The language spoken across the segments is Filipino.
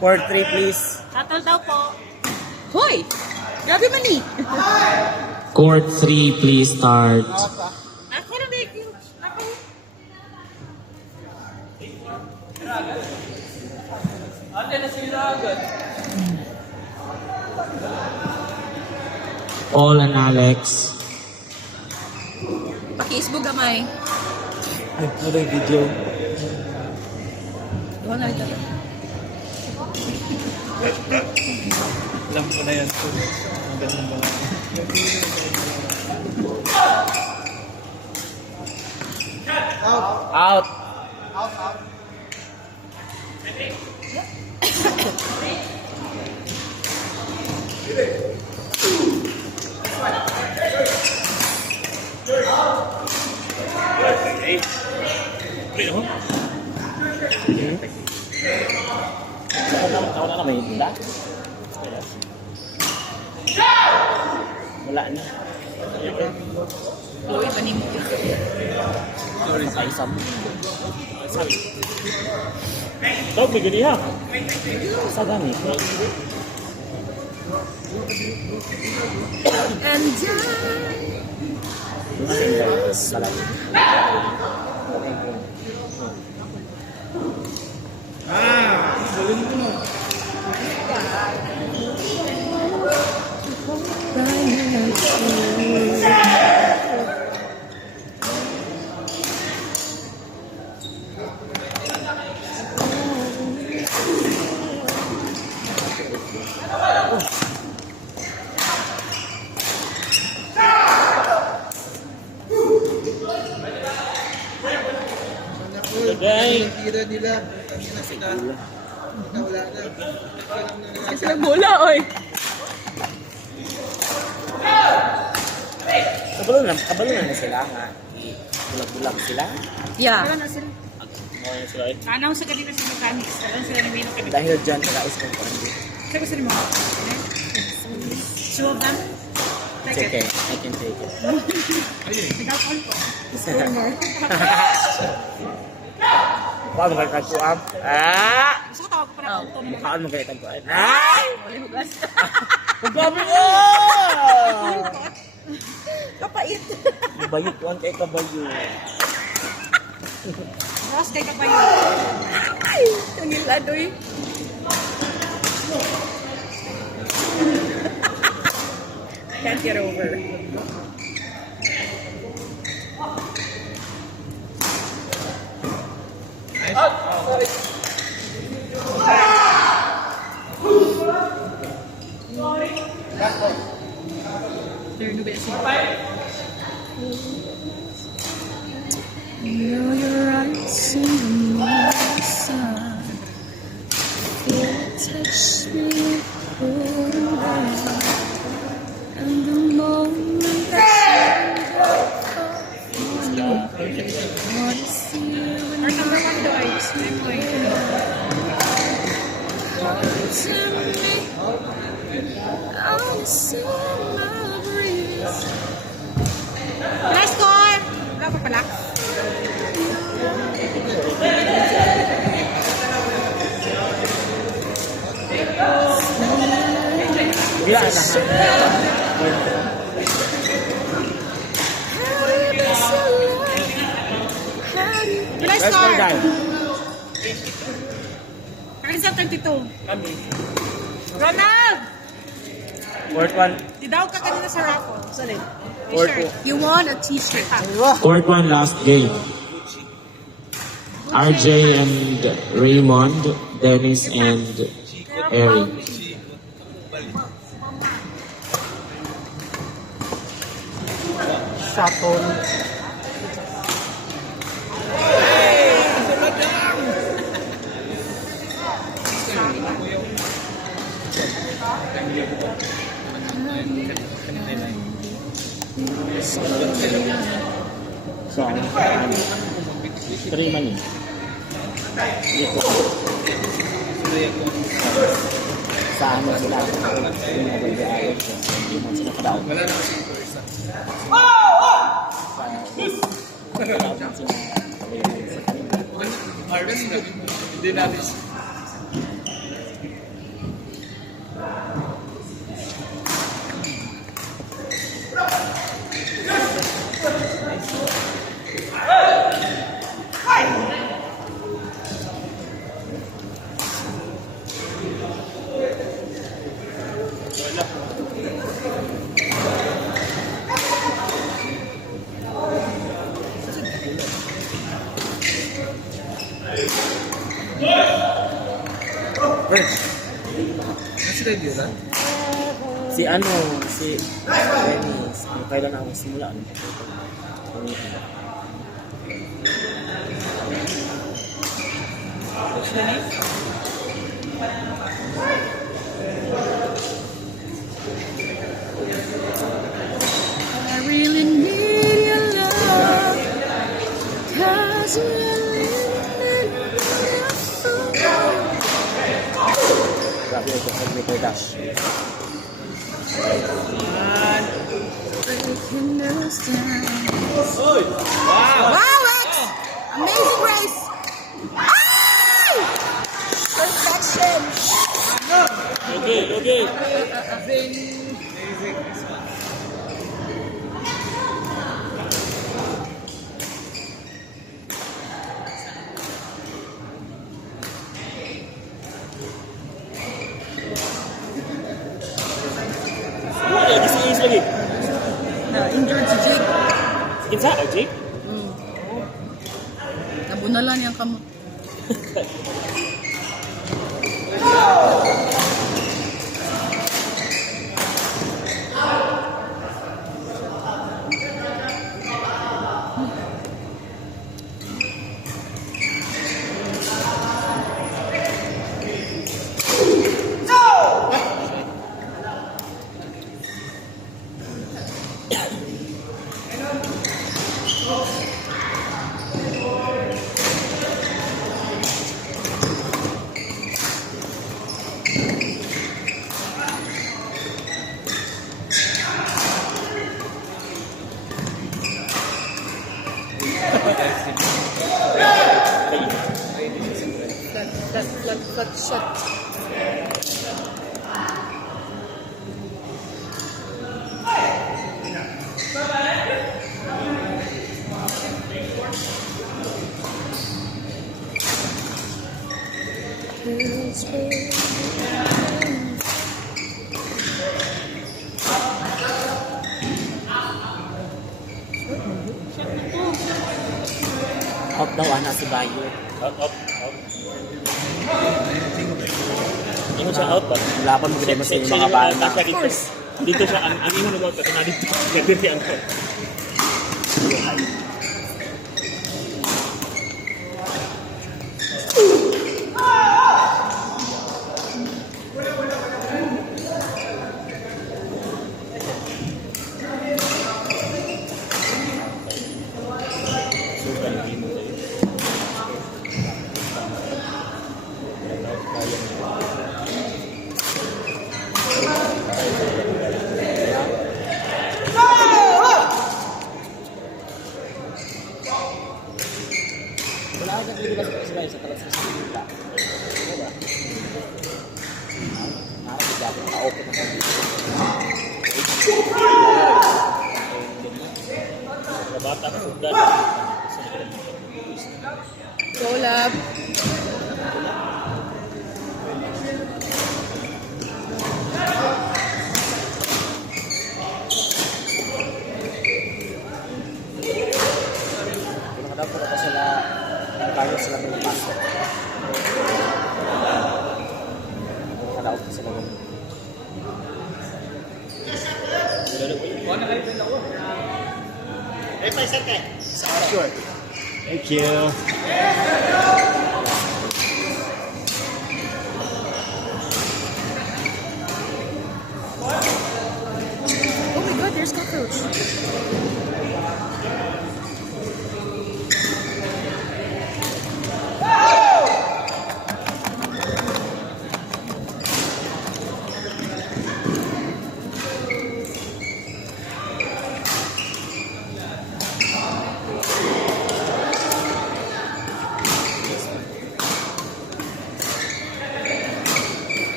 Court 3, please. Tatol daw po. Hoy! Grabe man eh. Court 3, please start. Ako na din. Ako. Ate na sila agad. Paul and Alex. Pa-Facebook gamay. Ay, ano ba yung video? Wala ito. Alam ko na yan. Ang ganun ba? Out. Wala na may handa? Wala na. Chloe, panin mo. Sorry, sa isang. Tawag may gani ha. Sa gani. And Gay. Tira nila. Kanina sila. Wala na. kasi bola, oy. Kabalo na sila nga. Bulag-bulag sila. Yeah. Wala na sila. Ano sila eh. Nanaw sa kanila sa mechanics. Alam sila na may kanila. Dahil dyan, nagais kong pandi. Sabi gusto mo? Two of them? It's Take okay. it. I can take it. Nag-alcohol po. Paano ba kayo am? Ah! Gusto ko tawag ko pa na auto. Paano ba kayo tagpuan? Ay! Wala hugas. Pagbabi ko! Kapait. Bayot ko ang kay kabayo. Ross, kay ka pa yun. Ay, tungil adoy. Can't get over. There, no bit. Know your eyes in my sun. Touch me, hold on. And the moment that you want to see you in Our number one boys. I'm going to me. I wanna see my breeze. Last score! Wala pa pala. Wala na. Last Let's go score! down. Kanin sa 32. Ronald! Court 1. Didaw ka kanina sa raffle. Solid. Court T-shirt. 2. You want a t-shirt? Court 1, last game. RJ and Raymond, Dennis and Eric. Shuttle. So, 3 man yun. Dito. Sa ano sila? Hindi mo sila kadaw. Harvest na. Hindi natin. Sila yun na? Si Dennis. Kailan ako simula? I really need your love, 'cause you're Grabe ito sa Nicole Dash. breaking us down. Wow, X! Amazing race! Ay! Perfection! Okay. Lagi si Ace lagi. Injured si Jake. Kinsa? Oh, Jake? Nabunalan yung kamot. Flat shot. Out daw ana si Bayo. Out. Ingon siya out ba? Laban mo gid mo sa imong mga bata. Of course. Dito siya ang ingon mo ka na dito. Gabiri ang ko. Wala ka dito ba sa sa kalas sa sila. Diba? Nakakagapit na open na dito. Bata ka sundan. Go, lab. Dapat po sila nagkakaroon sila ng pasok. Nakadaot po sila ng Sure. Thank you. Oh my god, there's cockroach.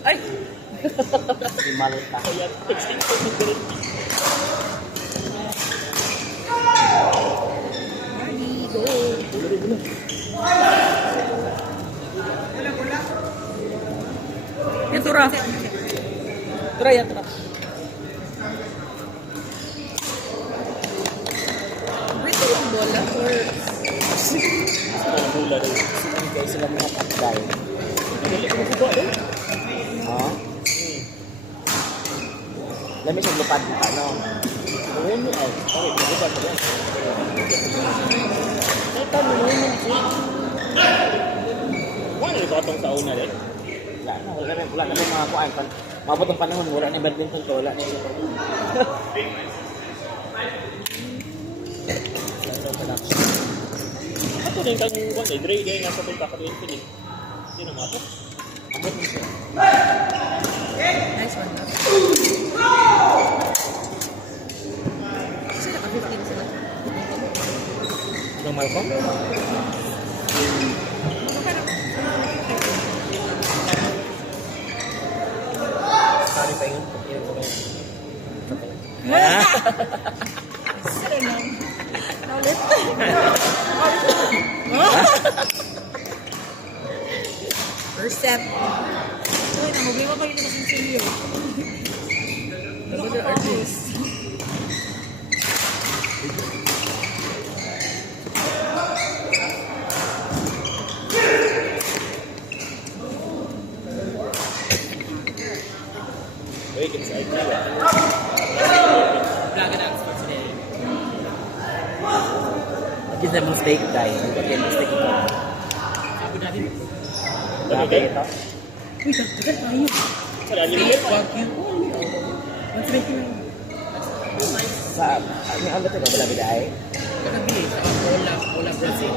Ay! Malit na. Yan, Tura. Tura, yan, Tura. Ang hula rin. Kayo sila mga takdal. Dali ko makuha rin. Oh. Lami siya lupad ka, no? Oo, no. Ay, bakit? Makuha ka rin. Ay, tama mo yun. Wala rin katong sa una rin. Wala na mga kuhaan. Mabot ang panahon, wala na badminton to, wala na yung Ako din kang kung ay Dre, gaya nga sa punta ka rin pinig. Hindi na mato. Amot mo siya. Nice one. Kasi naka-15 sila. Anong Malcolm? Sorry pa yun. Yun ko ba yun? Naulit. First set. Uy, namugima pa yun ng silyo. Ano ka focus? Wait, it's idea. What is the mistake, Dai? What is the mistake ito? Ano Grabe kayo? ito. Wala niyo ulit. Sa, ano ito ba? Balabi, Dai? Wala Brazil.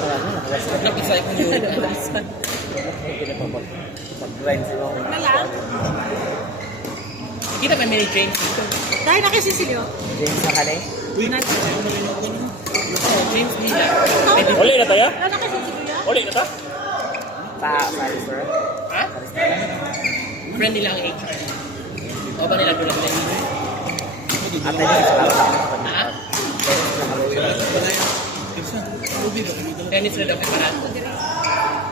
Wala na, nakawasa. Napasay ko yun. Pag-grind sila. Nalang? Kita may mini James dito. Dahil na kay Cecilio. James na ka na eh. James Lila. Uli na tayo? Wala na kay Cecilio. Uli na ta? Sa restaurant. Ha? Friend nila ang HR. O ba nila doon lang nila? At tayo sa laptop. Ha? Tennis na daw kaparato.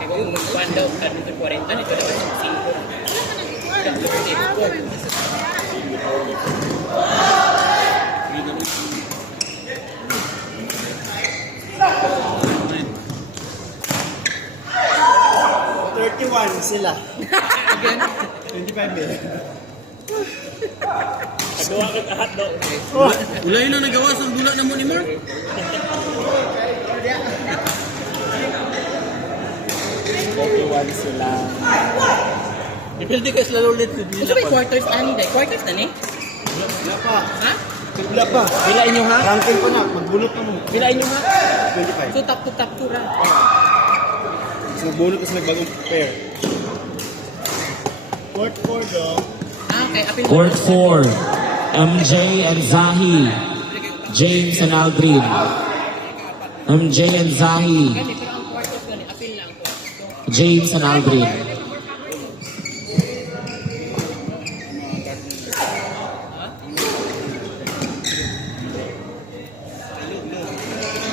Kaya kung magkuhan daw, kan dito 40, ito daw ang 31 sila. 25 minutes. Nagawa ka kahat daw. Wala yun ang nagawa sa gula na mo ni Mark. 31 sila. Ipildi ka sila ulit. Ito ba yung quarters ani day? Quarters na ni? Wala pa. Ha? Wala pa. Bilain nyo ha? Ranking ko na. Magbunot na mo. Bilain nyo ha? 25. So top to ra. So magbunot kasi nagbagong pair. Court 4 daw. Ah, kay apil. Court 4, MJ and Zahi. James and Aldrin. MJ and Zahi. Gani, pero ang quarters gani, apil lang ko. James and Aldrin.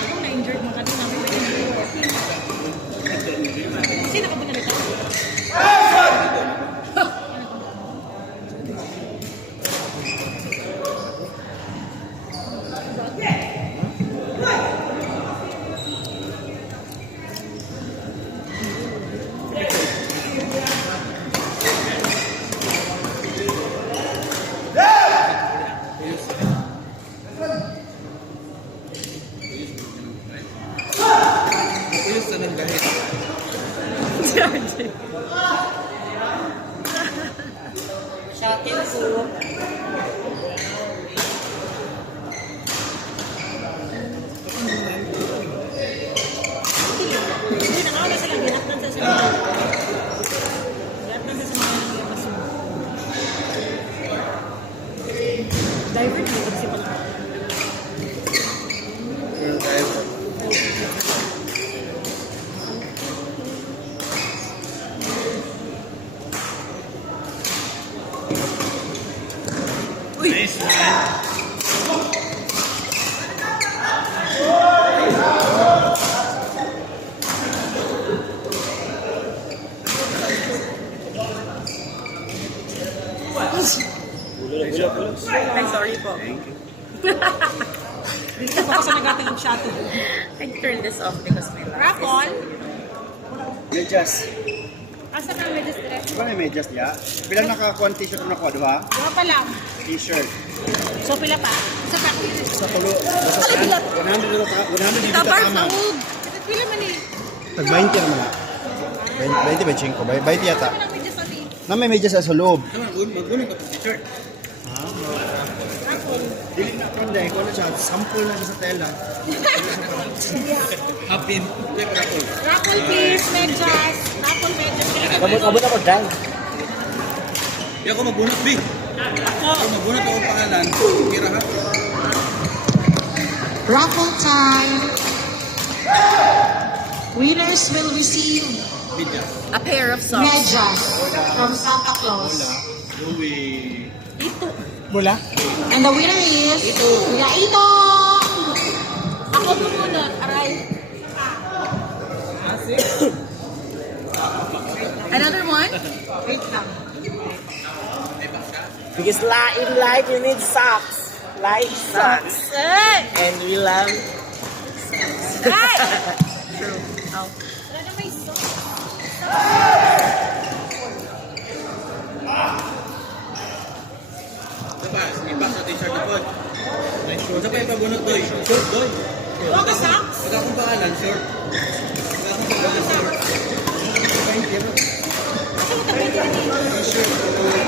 Kung na-injured mo kanina, may na-injured. Sino ka ba nalita? Shuttle po. Hindi na nga sila ginatnan sa sila. Ginatnan sa sila ng lakas mo. Diver dito kasi pala. Ulo na ulo. Ay, sorry po. Dito ako sa nagating ng shot. I turned this off because my life Rapon. Medyas. Asa ka may distress? Di ba may medyas niya? Bilang nakakuha t-shirt mo nakuha, di ba? Dua pa lang. T-shirt. So pila pa? Sa pa. Sa tulo. Sa 100 dito ka. 100 dito ka tama. Pila man eh. Tag 20 naman na. 20, 25. 20 yata. Wala may just ani. Na may medyas sa loob. Maggunit ako t-shirt. Dili na kung dahil ko na siya. Sample na siya sa tela. Hapin. Rapol please, medyas. Rapol medyas. Abot ako dyan. Hindi ako magbunot, B. Ako magbunot ako pangalan. Kira ha? Raffle time. Winners will receive Media. A pair of socks. medyas from Santa Claus. Louie. Mula? And the winner is Kuya Ito. Ako bumunot. Aray. Another one? Wait lang. Because in life you need socks. Like socks. And we love True. Oh. Wala na may sauce. Diba? Iba sa t-shirt na po. Kung sa pa yung pabunot, Doy. Short, Doy. Huwag ka socks. Pag akong pangalan, short. Pag akong pangalan, short.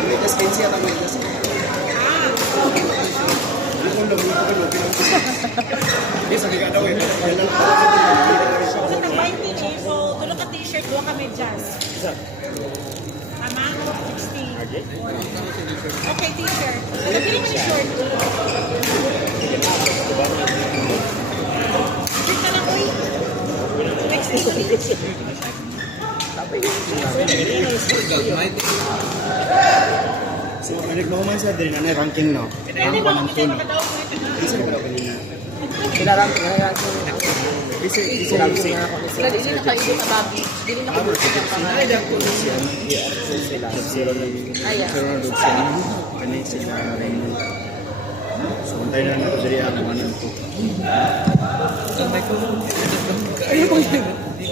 Medyas 15 yata medyas. Yes, sabi ka daw eh. Kasi nag-20 eh. So, tulo ka t-shirt, dua ka medyas. Tama? 60. Okay, t-shirt. Nagpili ka ni short. Shirt ka lang, uy. Next week. So, nagmahuman sa din na ranking no. Ang panantun. Isa ka daw kanina. Kailangan ko na Isa lang siya. Sila din na kayo na babi. Dili na kayo sa pangalan. Ayan. Pero na doon siya. Kanina sila Raymond. So, tayo na nato dali ang manan ko.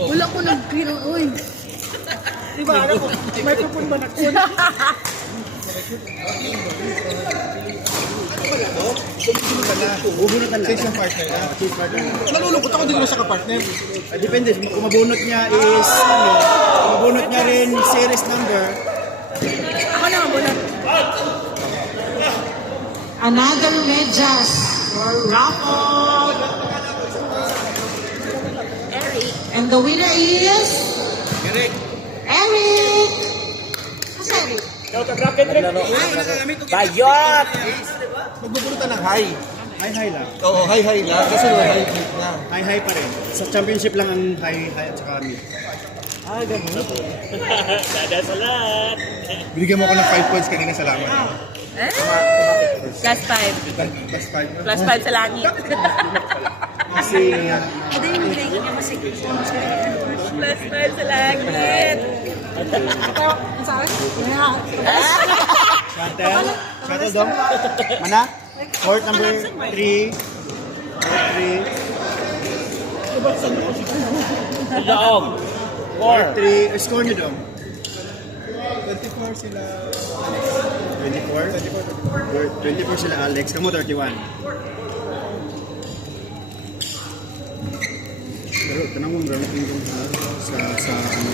Wala ko nag-green. Uy. Diba, ano ko? Microphone ba na ko? Bubunot na lang. Siyang partner na. Nalulungkot ako dito sa ka-partner. Depende. Kung mabunot niya is, kung mabunot niya rin series number, Ako na mabunot. Another medyas for raffle. Eric. And the winner is Eric. Eric. Who's Eric? Bayot! magbubunutan ng high. High lang. Oo, hi lang. Kasi high na. High pa rin. Sa championship lang ang high at saka mid. Dada salat. Binigyan mo ako ng 5 points kanina, salamat. Eh? Plus 5. Plus 5. Plus 5 sa langit. Kasi, Ito yung nilagay niya kasi. Plus 5 sa langit. Ito, ang sa akin? shuttle. Shuttle dong. Mana? Court number 3. Court 3. Daog. Court 3. Score nyo dong. 24 sila. 24? 24 sila Alex. Kamu 31. Pero tanong mo ranking dun sa ano.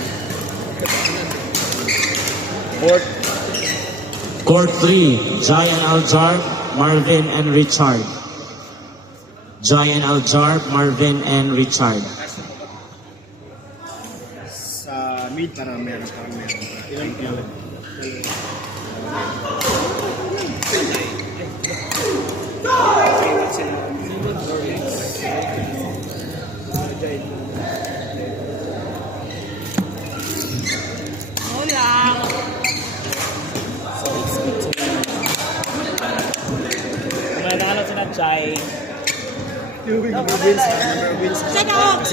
Court 3, Jayan Aljarb, Marvin and Richard. Jayan Aljarb, Marvin and Richard. Sa mid para meron pa. Thank you. Hola. Kumain na ka na sinadjay. Number wins. Check out!